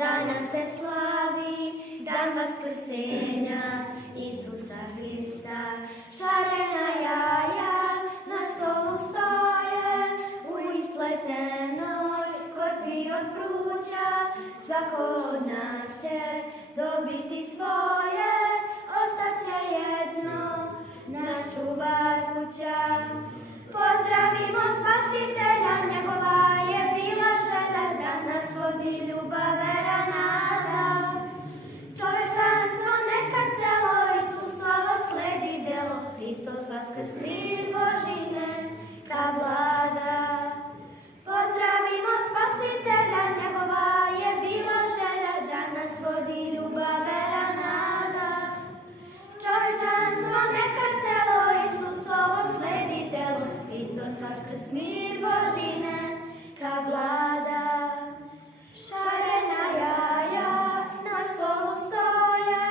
Danas se slavi dan vaskrsenja Isusa Hrista. Šarena jaja na stolu stoje, u ispletenoj korpi od pruća. Svako od nas će dobiti svoje, ostaće jedno, naš čuvar kuća. Pozdravimo Spasitelja, njegova je bila želja, da nas vodi ljubav, vera, nada. Čovečanstvo neka celo, Isusovo sledi delo, Hristos vaskrs, mir Božine, ka vlada. Pozdravimo Spasitelja, njegova je bila želja, da nas vodi ljubav, vera, nada. Čovečanstvo neka celo, Isusovo sledi delo, Hristos vaskrs, mir Božine, ka vlada. Šarena jaja na stolu stoje,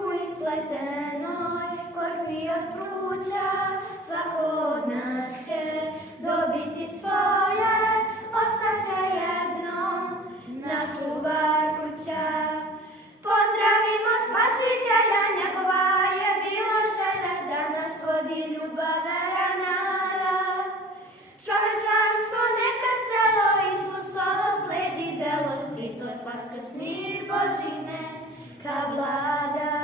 u ispletenoj korpi od pruća. Svako od nas će dobiti svoje, ostaće jedno, naš čuvar kuća. Pozdravimo Spasitelja, njegova je bila želja, da nas vodi ljubav, vera, nada. Čovečanstvo neka celo, Isusovo sledi delo, Hristos vaskrs, mir Božine, ka vlada.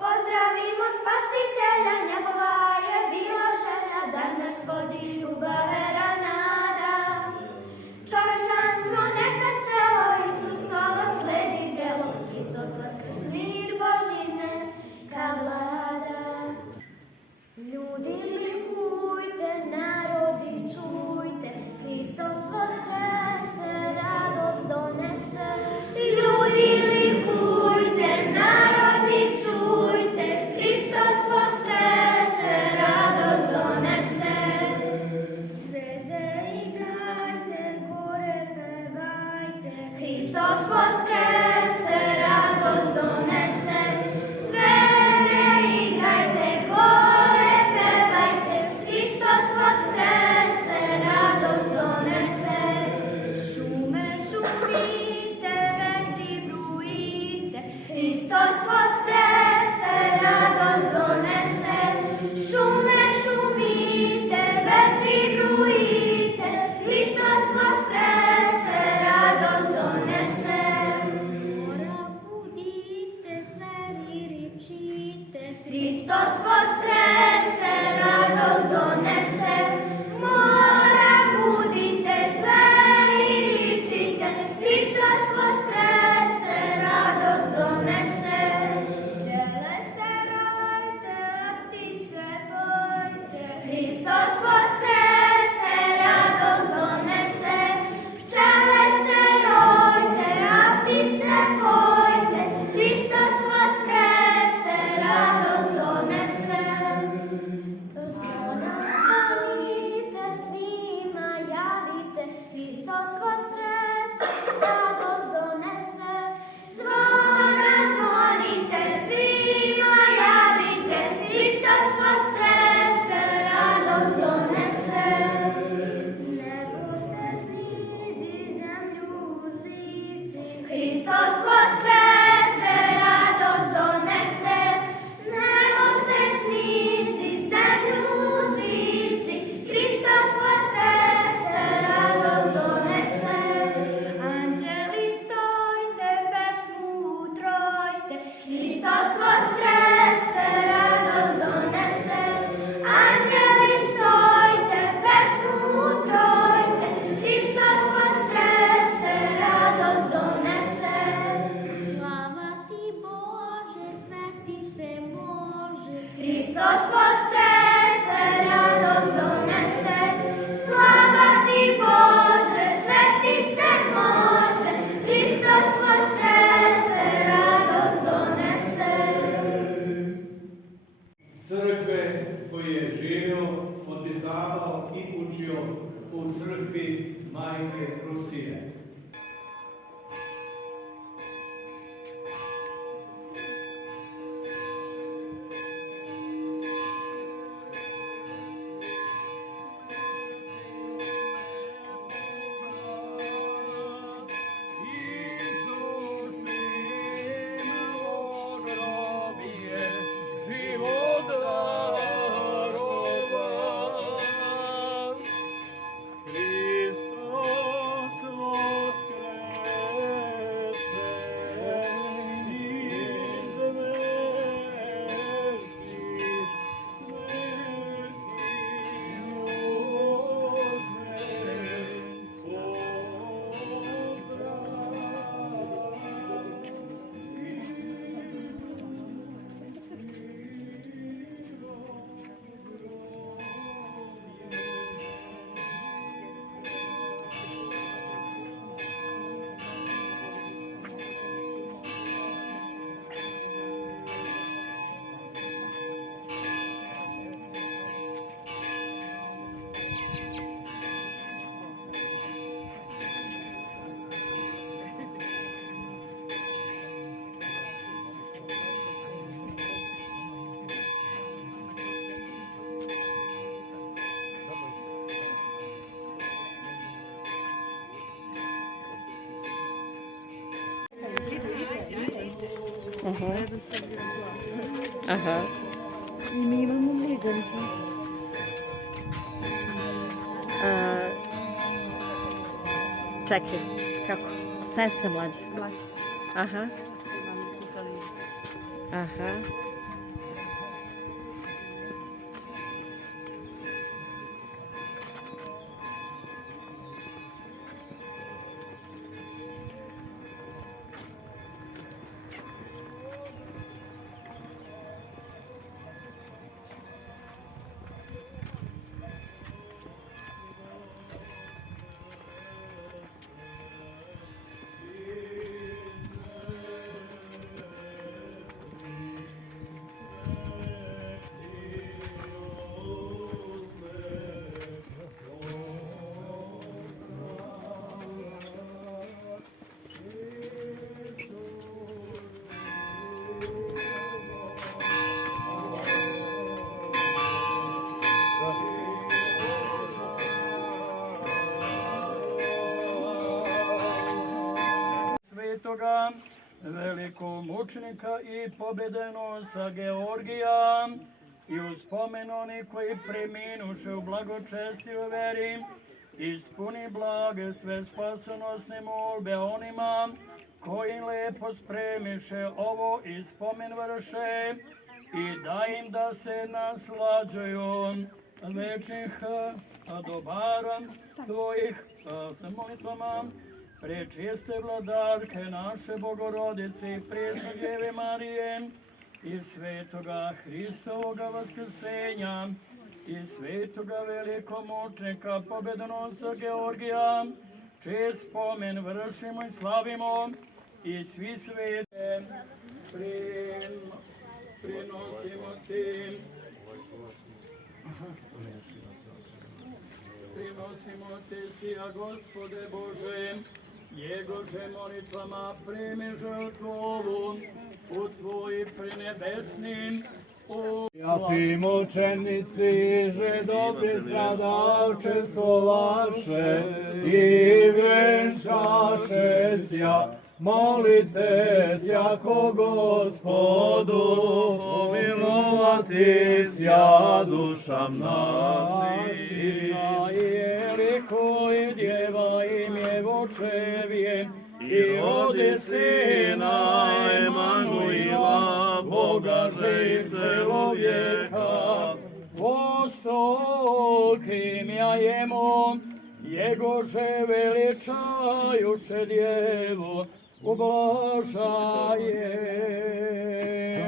Pozdravimo Spasitelja, njegova je bila želja, da nas vodi ljubav, vera, nada. Čovečanstvo neka celo, Isusovo sledi delo, Hristos vaskrs, mir Božine, ka vlada. Ljudi likujte, narodi čujte, Hristos vaskrese, radost donese. Ljudi likujte, narodi čujte, Hristos vaskrese, radost donese. Zvezde igrajte, gore pevajte, Hristos vaskrese, radost donese. Zvezde igrajte, gore pevajte, Hristos vaskrese, radost donese. Šume šumite, vetri brujite, Hristos vaskrese, radost donese. Šume šumite, vetri brujite, Hristos vaskrese, radost donese. Mora budite, zveri ričite, Hristos vaskrese, radost donese. Mora budite, zveri ričite, Hristos vaskrese, radost donese. Pčele se rojte, ptice pojte, Hristos vaskrese, radost donese. Pčele se rojte, a ptice pojte, Hristos vaskrese, radost donese. Zvona zvonite, svima javite, Hristos vaskrese, radost donese. Zvona zvonite, svima javite, Hristos vaskrese, radost donese. Nebo se snizi, zemlju uzvisi, Hristos vaskrese, radost donese. Nebo se snizi, zemlju uzvisi, Hristos vaskrese, radost donese. Anđeli stojte, pesmu trojte, Hristos vaskrese, radost donese. Anđeli stojte, pesmu trojte, Hristos vaskrese, radost donese. Slava ti Bože, sveti se može, Hristos vaskrese, radost donese. Slava poučavao i učio u crkvi Majke Rusije. Aha. I mi imamo blizance. Čekaj, kako? Sestre mlađe. Mlađe. Aha, Imamo kukavi. aha. Svetoga velikomučenika i pobedenosa Georgija i u spomen oni koji preminuše u blagočesti u veri, ispuni blage sve spasonosne molbe onima koji lepo spremiše ovo i spomen vrše i da im da se naslađuju večnih dobara tvojih sa molitvama. Prečiste vladarke naše Bogorodice i presne Djeve Marije i svetoga Hristovoga vaskrsenja i svetoga velikomučenika pobednonosa Georgija, čiji spomen vršimo i slavimo i svi svete prinosimo ti. Prinosimo te sija, Gospode Bože, Jegože molitvama primi žrtvu ovu u Tvoji prenebesnim. Svi mučenici, že dobri stradalčestvo vaše i venčaše sja, molite sjako Gospodu, pomilovati sja dušam našim. Veliko i djeva im je vočevje i rodi sina Emanuila, Boga že čelovjeka. Vostokim ja jemu, Jegože veličajuše djevu, ublažaje.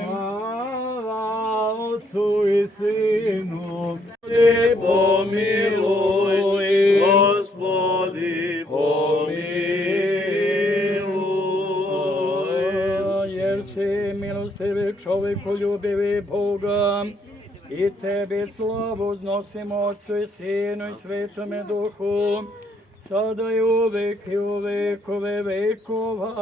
Slava Otcu i Sinu, Gospodi pomiluj, Gospodi pomiluj. Jer si milostivi čovjeku ljubivi Boga I tebi slavu uznosimo Otcu i Sinu i Svetome Duhu, sada i uvek i u vekove vekova.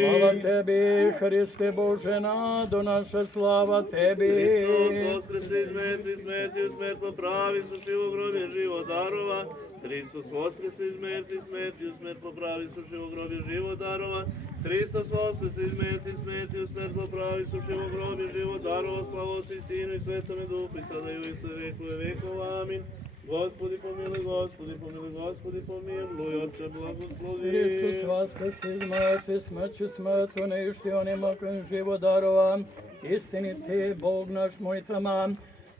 Slava tebi, Hriste Bože nado, naša slava tebi. Hristos voskrese iz mrtvih, smrti u smrt popravi, suši u grobje život darova. Hristos voskrese iz mrtvih, smrti u smrt popravi, suši u grobje život darova. Hristos voskrese iz mrtvih, smrti u smrt popravi, suši u grobje život darova. Slava Otcu i Sinu i Svetome Duhu, i sada i uvijek sve vekove vekova. Amin. Gospodi pomiluj, Gospodi pomiluj, Gospodi pomiluj, Oče blagoslovi. Hristos vaskrse iz mrtvih, smrću smrt uništi onima kojim život darova. Istiniti Bog naš mojtama,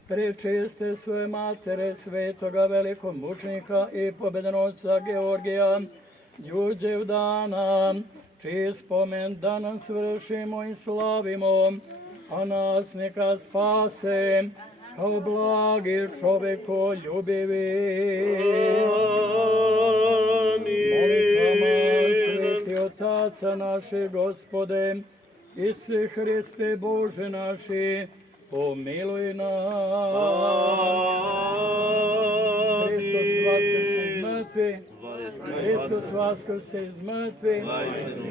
prečiste svoje matere, svetoga velikog mučenika i pobedenosa Georgija, Đurđev dana, čiji spomen danas vršimo i slavimo, a nas neka spase, kao blagi čoveku ljubivi. Molitvama sveti Otaca naše Gospode, Isuse Hriste Bože naši, pomiluj nas. Hristos vaskrse iz mrtvih, Hristos vaskrse iz mrtvih,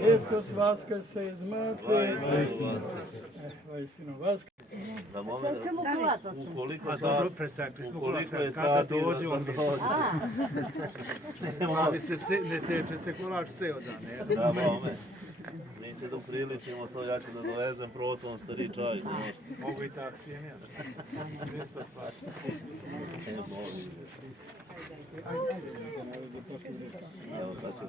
Hristos vaskrse iz mrtvih. Vaistinu vaskrse. Da moment, ukoliko A dobro, prestakli smo ukoliko je kada sad dođe, on dođe. ne seče se kolač ceo dan. Ne? Da, moment. Mi se dopriličimo to, ja ću da dovezem proton stari čaj. Mogu i taksijem ja. Evo sad ću